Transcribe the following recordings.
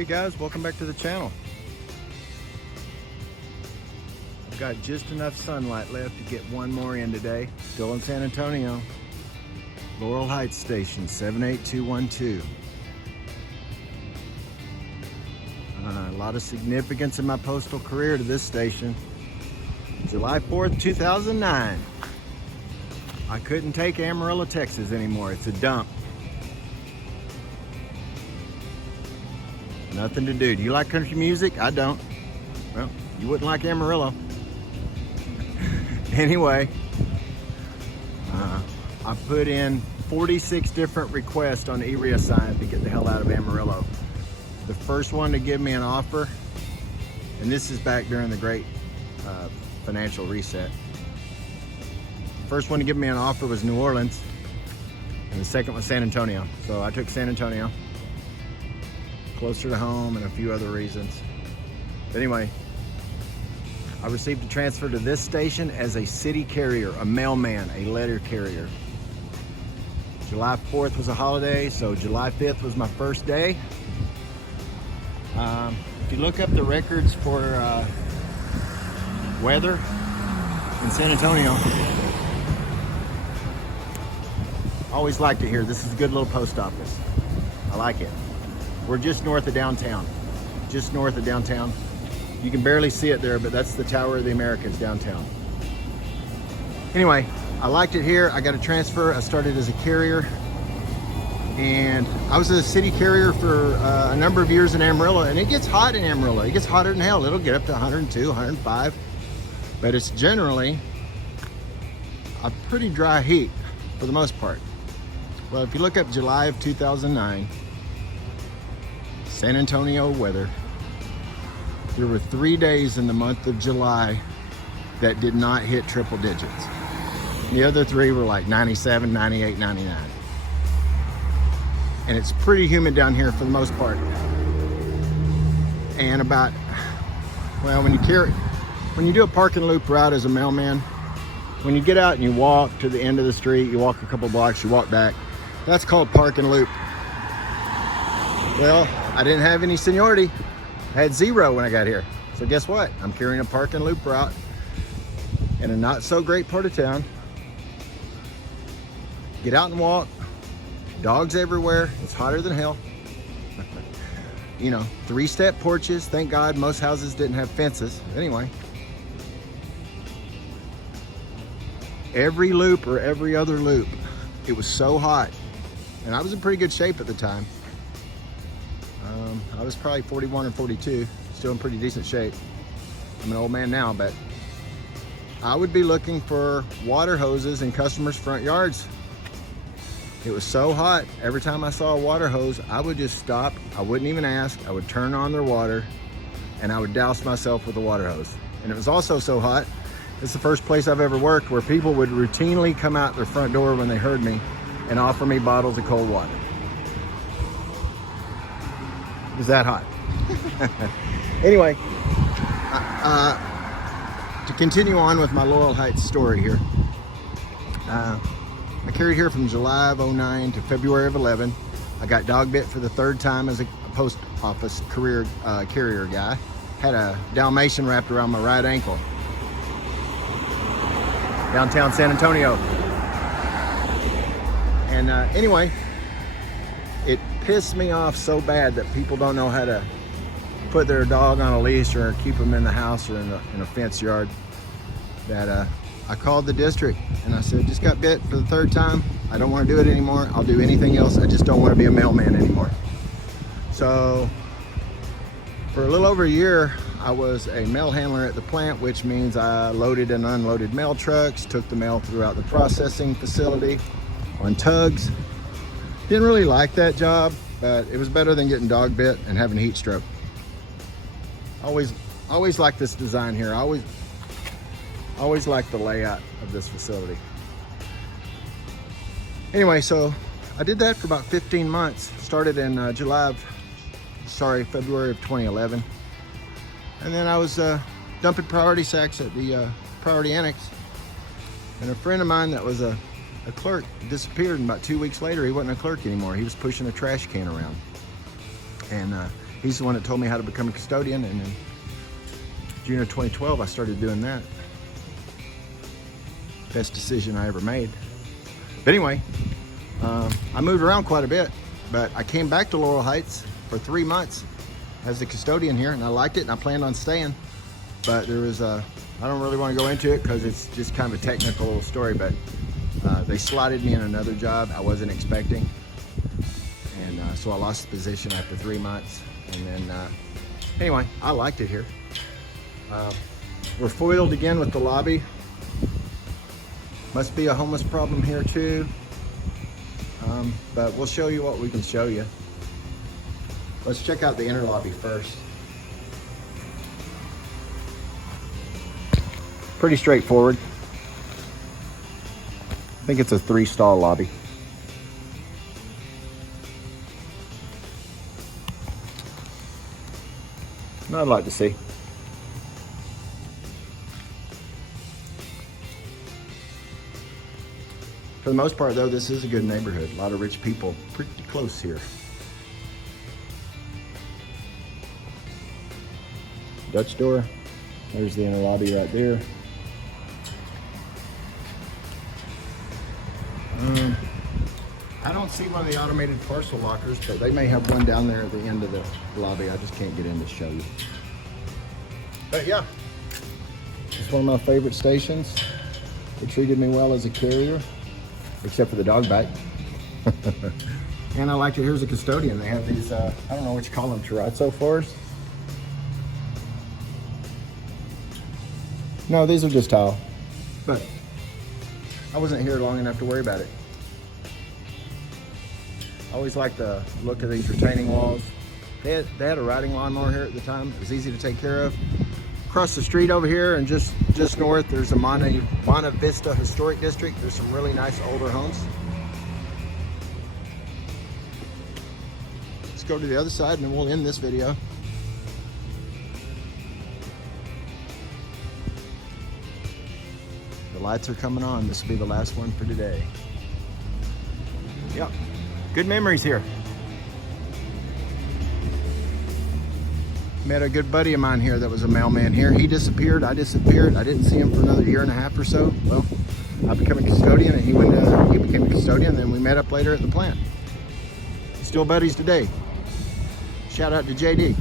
Hey guys, welcome back to the channel. I've got just enough sunlight left to get one more in today. Still in San Antonio. Laurel Heights Station, 78212. A lot of significance in my postal career to this station. July 4th, 2009. I couldn't take Amarillo, Texas anymore. It's a dump. Nothing to do. Do you like country music? I don't. Well, you wouldn't like Amarillo. Anyway, I put in 46 different requests on eReassign to get the hell out of Amarillo. The first one to give me an offer, and this is back during the great financial reset. The first one to give me an offer was New Orleans, and the second was San Antonio. So I took San Antonio. Closer to home and a few other reasons. But anyway, I received a transfer to this station as a city carrier, a mailman, a letter carrier. July 4th was a holiday, so July 5th was my first day. If you look up the records for weather in San Antonio, I always liked it here. This is a good little post office. I like it. We're just north of downtown. Just north of downtown. You can barely see it there, but that's the Tower of the Americas downtown. Anyway, I liked it here. I got a transfer. I started as a carrier. And I was a city carrier for a number of years in Amarillo, and it gets hot in Amarillo. It gets hotter than hell. It'll get up to 102, 105. But it's generally a pretty dry heat for the most part. Well, if you look up July of 2009, San Antonio weather, there were 3 days in the month of July that did not hit triple digits. The other three were like 97, 98, 99. And it's pretty humid down here for the most part. And about, well, when you do a park and loop route as a mailman, when you get out and you walk to the end of the street, you walk a couple blocks, you walk back, that's called park and loop. Well, I didn't have any seniority. I had 0 when I got here. So guess what? I'm carrying a park and loop route in a not so great part of town. Get out and walk. Dogs everywhere. It's hotter than hell. You know, 3-step porches. Thank God most houses didn't have fences. Anyway. Every loop or every other loop, it was so hot. And I was in pretty good shape at the time. I was probably 41 or 42, still in pretty decent shape. I'm an old man now, but I would be looking for water hoses in customers' front yards. It was so hot, every time I saw a water hose, I would just stop. I wouldn't even ask. I would turn on their water and I would douse myself with a water hose. And it was also so hot, it's the first place I've ever worked where people would routinely come out their front door when they heard me and offer me bottles of cold water. It was that hot. Anyway, to continue on with my Laurel Heights story here. I carried here from July of 09 to February of 11. I got dog bit for the 3rd time as a post office career carrier guy. Had a Dalmatian wrapped around my right ankle. Downtown San Antonio. And anyway, it pissed me off so bad that people don't know how to put their dog on a leash or keep them in the house or in a fenced yard that I called the district and I said, just got bit for the 3rd time. I don't want to do it anymore. I'll do anything else. I just don't want to be a mailman anymore. So for a little over a year, I was a mail handler at the plant, which means I loaded and unloaded mail trucks, took the mail throughout the processing facility on tugs. Didn't really like that job, but it was better than getting dog bit and having a heat stroke. Always liked this design here. I always liked the layout of this facility. Anyway, so I did that for about 15 months. Started in February of 2011. And then I was dumping priority sacks at the Priority Annex. And a friend of mine that was a clerk disappeared, and about 2 weeks later he wasn't a clerk anymore. He was pushing a trash can around. And He's the one that told me how to become a custodian, and in June of 2012, I started doing that. Best decision I ever made. But anyway, I moved around quite a bit, but I came back to Laurel Heights for 3 months as a custodian here, and I liked it, and I planned on staying. But there was I don't really want to go into it because it's just kind of a technical little story, but they slotted me in another job I wasn't expecting. And so I lost the position after 3 months. And then, anyway, I liked it here. We're foiled again with the lobby. Must be a homeless problem here too. But we'll show you what we can show you. Let's check out the inner lobby first. Pretty straightforward. I think it's a 3-stall lobby. And I'd like to see. For the most part though, this is a good neighborhood. A lot of rich people pretty close here. Dutch door. There's the inner lobby right there. I don't see one of the automated parcel lockers, but they may have one down there at the end of the lobby. I just can't get in to show you. But yeah, it's one of my favorite stations. They treated me well as a carrier, except for the dog bite. And I like it. Here's a custodian. They have these, I don't know what you call them, terrazzo floors. No, these are just tile, but I wasn't here long enough to worry about it. I always like the look of these retaining walls. They had a riding lawnmower here at the time. It was easy to take care of. Across the street over here and just north, there's a Monte Vista Historic District. There's some really nice older homes. Let's go to the other side and then we'll end this video. The lights are coming on. This will be the last one for today. Yep, good memories here. Met a good buddy of mine here that was a mailman here. He disappeared, I disappeared. I didn't see him for another 1.5 years or so. Well, I became a custodian and he became a custodian, and then we met up later at the plant. Still buddies today. Shout out to JD.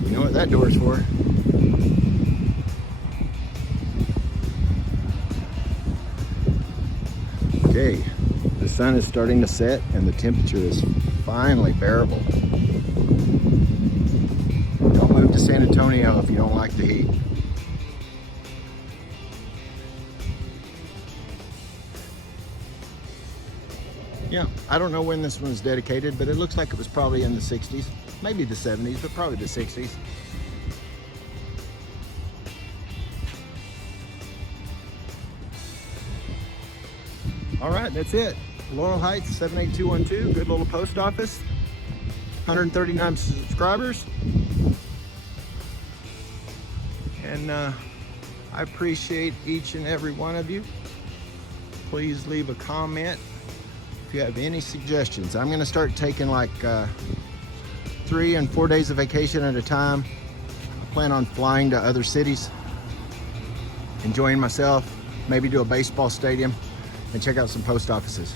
You know what that door's for. Okay, the sun is starting to set and the temperature is finally bearable. Don't move to San Antonio if you don't like the heat. Yeah, I don't know when this one was dedicated, but it looks like it was probably in the 60s, maybe the 70s, but probably the 60s. All right, that's it. Laurel Heights 78212, good little post office. 139 subscribers. And I appreciate each and every one of you. Please leave a comment if you have any suggestions. I'm gonna start taking like 3 and 4 days of vacation at a time. I plan on flying to other cities, enjoying myself, maybe do a baseball stadium, and check out some post offices.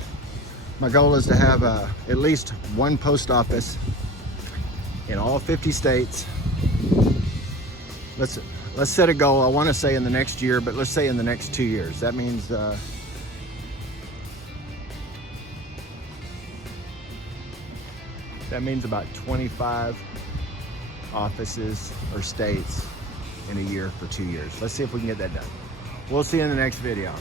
My goal is to have at least one post office in all 50 states. Let's set a goal. I want to say in the next year, but let's say in the next 2 years. That means about 25 offices or states in a year for 2 years. Let's see if we can get that done. We'll see you in the next video.